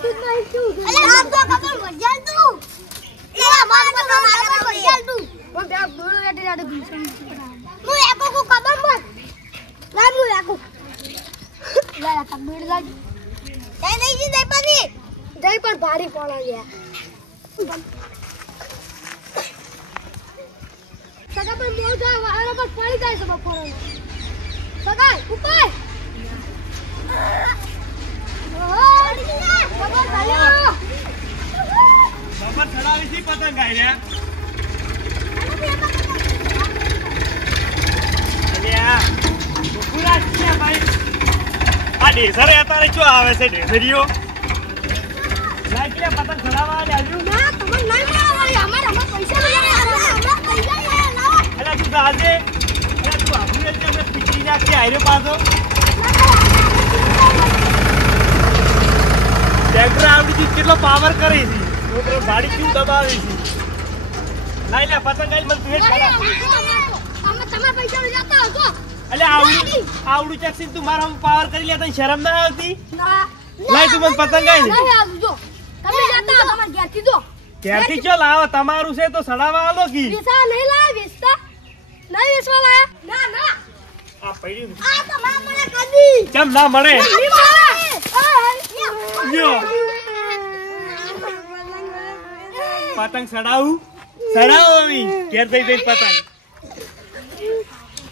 આવતું જ નહીં શું અલે આમ તો ખબર વજલ તું એ માર તો મારા વજલ તું પણ બે દોરો રેડે રેડે ભીષણ હું એકો કો ખબર મત લાવ હું એકો લા તા બેડ લાગ એ નહીં જી દે પાની જઈ પણ ભારી પોળા ગયા સગા પણ મોર જા વાળા પર પડી જાય છે બપોર સગા ઉપર બાબા ચડાવી થી પતંગ ગાઈ રે અલ્યા પૂરા છે ભાઈ આ ડેસર અત્યારે શું આવે છે ડેસરીઓ લાઈટ પતંગ ચડાવવા આવ્યું ના તમને નહીં મળે અમાર પૈસા લઈ અમાર પૈસા લઈ લાવો અલ્યા તું આજે તું આપણે તમે પીચી નાખી આયરો પાછો ટ્રેક્ટર આવડી કેટલો પાવર કરે છે છોકરો ગાડી કેવું દબાવે છે લાઈ લે પતંગ આઈ મને ભેટ કરા તમે પૈસા લઈ જતા હો અલે આવડું ચેક્સિન તું મારા પાવર કરી લે તને શરમ ના આવતી ના લાઈ તું મને પતંગ આઈ નહીં આવજો તમે જતા તમાર ઘેરથી જો ક્યાંથી ચો લાવો તમારું છે તો સડાવા આલો કી વેચા નહીં લાવે વેચતા નહીં વેચવા લાયા ના ના આ પડ્યું આ તો ના મળે કદી કેમ ના મળે નહીં મળે યો પતંગ સડાવું સડાવો મી ઘેર જઈ જઈ પતંગ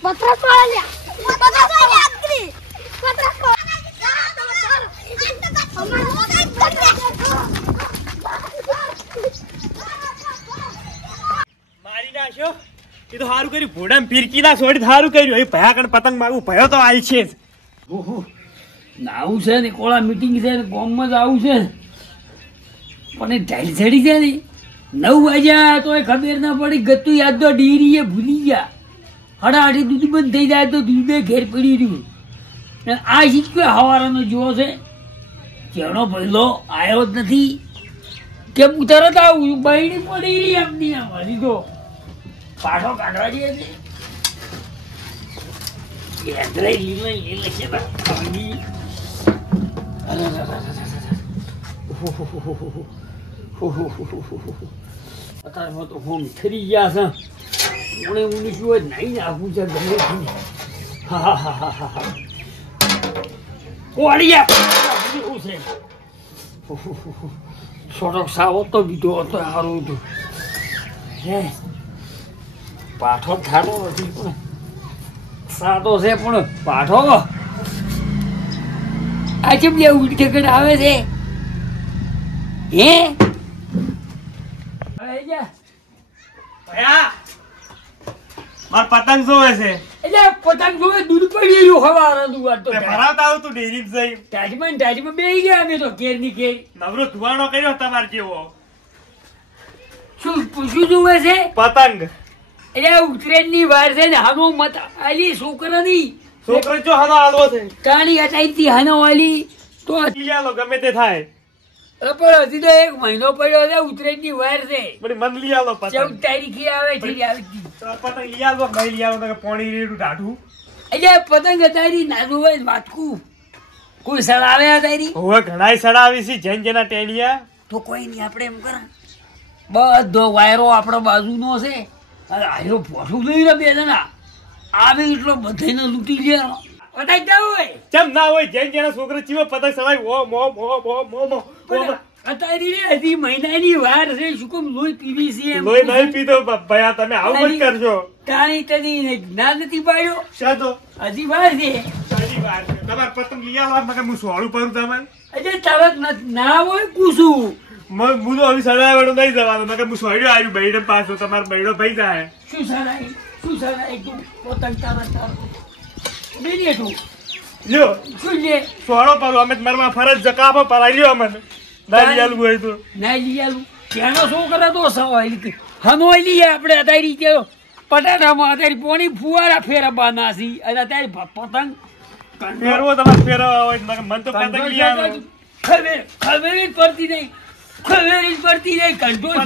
પતરા કોળા લ્યા પતરા કોળા અકરી પતરા કોળા મારી નાખ્યો એ તો સારું કર્યું ઘોડામાં ફિરકી ના છોડી સારું કર્યું એ ભયા કણ પતંગ માગું ભયો તો આલ છે જ ઓહો નાવું છે ને કોળા મીટિંગ છે ને ગામમાં જ આવું છે પણ એ ઢાલ ચડી છે ને 9 વાગ્યા તો ખબર ના પડી ગતું યાદ તો ડેરીએ ભૂલી ગયા હડાહડી દૂધ બંધ થઈ જાય તો દૂધ ઘેર પડી રહ્યું આ શીખ હવારાનો જોવો છે ચેડો પહેલો આવ્યો જ નથી કેમ તરત આવું બહેણી પડી રહી એમની અમારી તો પાછો કાઢવા જઈએ અત્યારમાં તો હોમ ફરી ગયા છે મને ઊંડી શું હોય નહીં નાખવું છે ગમે હા હા હા હા હા કોળિયા છે થોડોક સાવો તો બીજો હતો સારું હતું પાઠો થાતો નથી પણ સાતો છે પણ પાઠો આ કેમ જે ઉઠકે કડ આવે છે હે ભયા માર પતંગ જોવે છે એટલે પતંગ જોવે દૂધ પડી રહ્યું હવારનું વાત તો ભરાવતા આવું તું ડેરી જઈ ટાઈમાં બેસી ગયા અમે તો કેર ની કેર નવરો ધુવાણો કર્યો તમાર જેવો શું જોવે છે પતંગ એટલે ઉત્તરાયણ ની વાર છે ને હાનો મત આલી છોકરાની છોકરો જો હાનો આલવો છે કાણી હટાઈ હાનો આલી તો લો ગમે તે થાય પણ હજી તો 1 મહિનો પડ્યો છે ઉત્તરાયણ ની વાર છે બડી મન લઈ આલો પતંગ 14 તારીખે આવે છે આવતી પતંગ લઈ આલો ભાઈ લઈ આલો પાણી રેડું ઢાઢું એટલે પતંગ તારી નાનું હોય વાટકું કોઈ સડાવે તારી હવે ઘણાય સડાવી છે જેન જેના ટેણિયા તો કોઈ નહીં આપણે એમ કર બધો વાયરો આપણો બાજુનો છે આયો પોઠું લઈ રહ્યો બે જણા આવે એટલો બધાને લૂંટી લે પતંગ ના હોય કેમ ના હોય જેન જેના છોકરો ચીવો પતંગ સડાવી ઓ મો મો મો મો મો અત્યારે રે હજી મહિનાની વાર છે શું કેમ લોહી પીવી છે એમ લોહી નહીં પીતો ભયા તમે આવું મત કરજો કાણી તની જ્ઞાન નથી પાડ્યો શાદો હજી વાર છે સારી વાત છે તમાર પતંગ લઈ આવો મગર હું સોળું પરું તમને અજે તરત ના હોય પૂછું હું તો હવે સડાય વાળો નહીં જવાનો મગર હું સોળ્યો આવ્યું બૈડમ પાછો તમારો બૈડો ભાઈ જાય શું સડાય તું પતંગ તારા બેની તું લ્યો શું લે સોળો પરો અમે મારા ફરજ જકાપો પરાઈ લ્યો અમને ના લઈ આલું હોય તો ના લઈ આલું ત્યાંનો છોકરા તો સવાય હનો લઈએ આપણે અત્યારે ગયો પટાટામાં અત્યારે પોણી ફુવારા ફેરવવાના છે અને અત્યારે પતંગ ફેરવો તમારે ફેરવા હોય મન તો પતંગ લઈ આવો ખબર જ પડતી નહીં કંટ્રોલ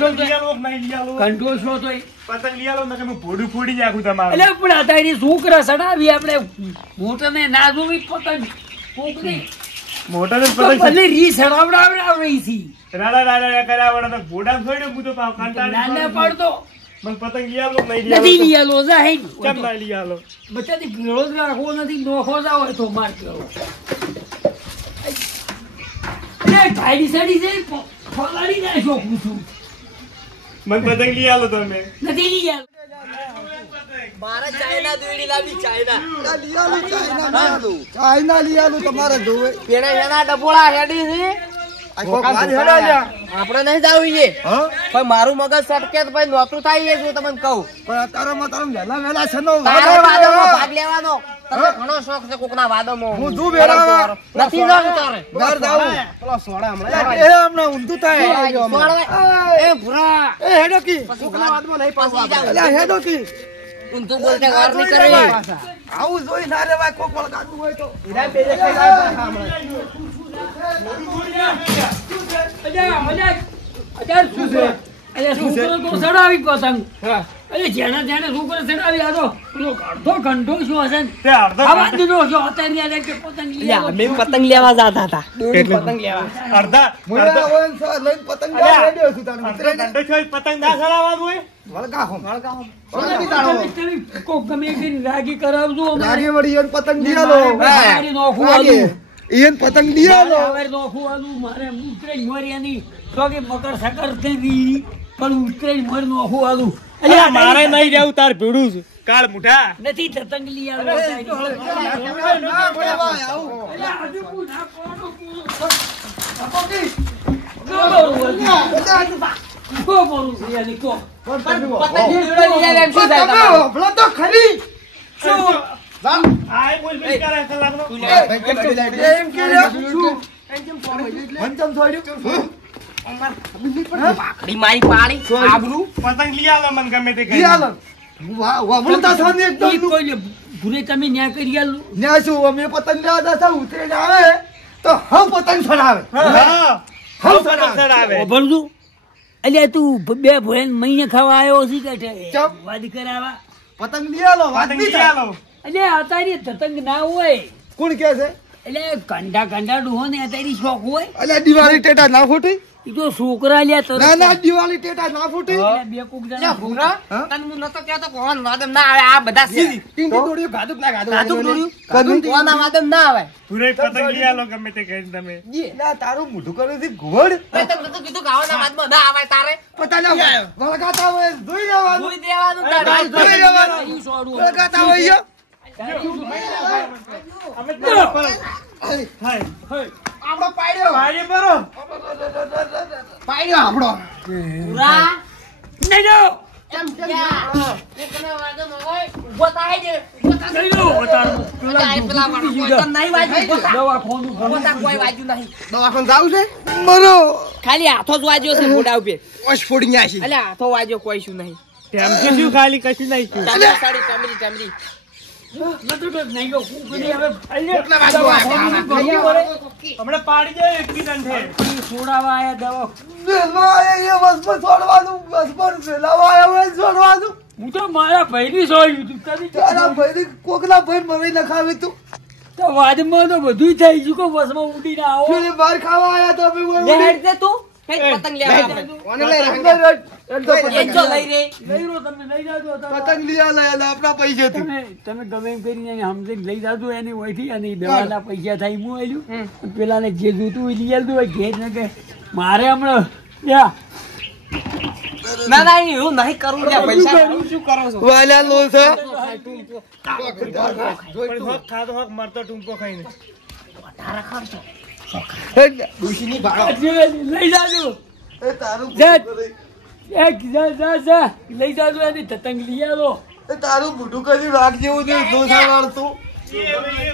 કંટ્રોલ શો તો પતંગ લઈ આલો ને ભોડું ફોડી નાખું તમારે એટલે પણ અત્યારે છોકરા સડાવી આપણે મોટાને ના જોવી પતંગ કોક નહીં મોટા ને તો ભલે રી સડાવડાવડાવ રહી છી. રાડા કર્યા વડા તો ઘોડા છોડ્યો હું તો પાવ નાના પડતો મને પતંગ લઈ આલો નહીં નથી લઈ આલો જા હે કેમ ના લઈ આલો બચ્ચાથી ભેળો જ રાખવો નથી નોખો જાવ હોય તો માર કેવો એ ઢાઈડી સડી છે ફલાડી નાખ્યો પૂછું મને પતંગ લઈ આલો તમે નથી લઈ આલો મારા ચાઇના દોડી લાવી ચાઇના ચાઇના લઈ આલું તમારે જોવે પેલા એના ડબોળા હેડી છે આપણે નહીં જાવ ઈએ પણ મારું મગજ સટકે તો ભાઈ નોતું થાય એ જો તમને કહું પણ અત્યારમાં તારો વહેલા છે નો તારે વાદોમાં ભાગ લેવાનો તમને ઘણો શોખ છે કોકના વાદોમાં હું તું બેરા નથી જવું તારે ઘર જાઉં પેલો સોડા હમણાં એ હમણાં ઊંધું થાય એ ભૂરા એ હેડો કી કોકના વાદમાં નહીં પાસી જાવ અલ્યા હેડો કી ઊંધું બોલતે વાર નહીં કરે આવું જોઈ ના રેવાય કોક વળ ગાતું હોય તો છોકરો તો સડાવી પતંગ જેને છોકરો સડાવી આ તો પેલો અડધો ઘંટો શું હશે ને તે અડધો આવા દીધો છો અત્યારે યાદ કે પતંગ લઈ આવો. પતંગ લેવા જતા હતા પતંગ લેવા અડધા મોયા હોય ને સર લઈને પતંગ લેવા રેડ્યો છું તારું અડધો ઘંટો છો પતંગ ના ચડાવવાનું હોય વળગા હોમ તમે કોક ગમે એકદમ રાગી કરાવજો અમારે. રાગે વળી એને પતંગ લઈ આલો મારે નોખું આલું. એને પતંગ લઈ આલો મારે હવે નોખું આલું. મારે ઉતરેજ મોરિયાની તો કે મકર સકર થઈ પણ ઉતરેજ મોર નોખું આલું. અલ્યા મારે નહીં રહેવું તાર ભીડું છે કાળ મુઠા નથી પતંગ લઈ આલો. ના પડવા આવું ભલો તો ખરી આય બોલ બી કરે કલાકનો એમ કે વંચમ છોડ્યું પાકડી મારી પાડી આબરૂ પતંગ લઈ આલો મને ગમે તે લઈ આલો વળતા થાની એકદમ ભૂરે તમે ન્યા કરી આલું. ન્યા શું અમે પતંગ લેવા જતા ઉતરીને આવે તો હમ પતંગ છોડાવે હા હમ પતંગ છોડાવે ચડાવે ઓભળતું અલ્યા તું બે ભોયન મહિને ખાવા આવ્યો છે કે ચમ. વાદ કરાવા પતંગ લઈ આલો વાત પતંગ નહીં લઈ થાય. આલો અલ્યા અતારી પતંગ ના હોય કોણ કે છે એટલે કંડા ડુહો ને અતારી શોખ હોય અલ્યા દિવાળી ટેટા ના ફૂટી એ તો છોકરા લ્યા તરત ના ના દિવાળી ટેટા ના ફૂટી અલ્યા બે કોક જણા ભૂરા તને હું નતો કહેતો કોણ વાદમ ના આવે આ બધા સીધી ટીંકી દોડ્યું ગાદુક ના ગાદુક ગાદુક દોડ્યું? કદું કોના વાદમ ના આવે પૂરે પતંગ લઈ આલો ગમે તે કહીને તમે ના તારું મોઢું કર્યું છે ઘોડ મેં તને નતું કીધું ગાવાના વાદમાં ના આવે તારે પતાના વળગાતા હોય જોઈ લેવાનું જોઈ દેવાનું તારે જોઈ લેવાનું ઈ સોરું. વળગાતા હોય અમે તો હાય આપણો પાડ્યો પાડી પરો પાડ્યો આપણો ભૂરા નહીં જો એમ ક્યાં એકને વાદમ હોય ઊભો થાય છે ઊભો થાય નહીં જો અતારનું. આ પેલા વાળો કોઈ તને નહીં વાગ્યું ઊભો થા. દવાખાનું ઊભો થા, કોઈ વાગ્યું નહીં દવાખાને જાવ છે મરો ખાલી હાથો જ વાગ્યો છે મોઢા ઉપર ઓશ ફોડી ન્યા છે અલ્યા હાથો વાગ્યો કોઈ શું નહીં ટેમથી શું ખાલી કશું નહીં ટમરી સાડી ટમરી નતું તો નહીં જો કુકડી હવે કેટલા વાગ્યો આ? હમણાં પાડી જાય એકલી દંઠે છોડાવા આયા દવા. છોડવાનું છોડવાનું હું તો મારા ભાઈની સોયું તું તને તારા ભાઈ કોકના ભાઈ મરી નખાવી તું તો વાદમાં તો બધું થઈ ગયું કો બસમાં ઉડીને આવો. પેલી બાર ખાવા આયા તો અમે લે હેડ દે તું કઈ પતંગ લેવા આપણે એ જો લઈ રે લઈ લો તમે લઈ જાજો તારા. પતંગ લીયા લે આપણા પૈસે થી તમે ગમે એમ કરીને એને સમજીને લઈ જાજો એની વયથી અને ઈ દવાના પૈસા થાય હું આલ્યું પેલાને જે જોતું હોય લઈ આલતું હોય ઘેર ને કે મારે હમણાં યા ના ના એવું નહીં કરું લે પૈસા શું કરો છો વાલ્યા લો છે પણ હક ખાતો હક મરતો ટૂંપો ખાઈને ડુશીની ભાડો લઈ જાજો એ તારું જા. જા લઈ જાજો એની તતંગ લઈ આવો. એ તારું બુઢું કર્યું રાખ જેવું છે દોસા વાળતું એ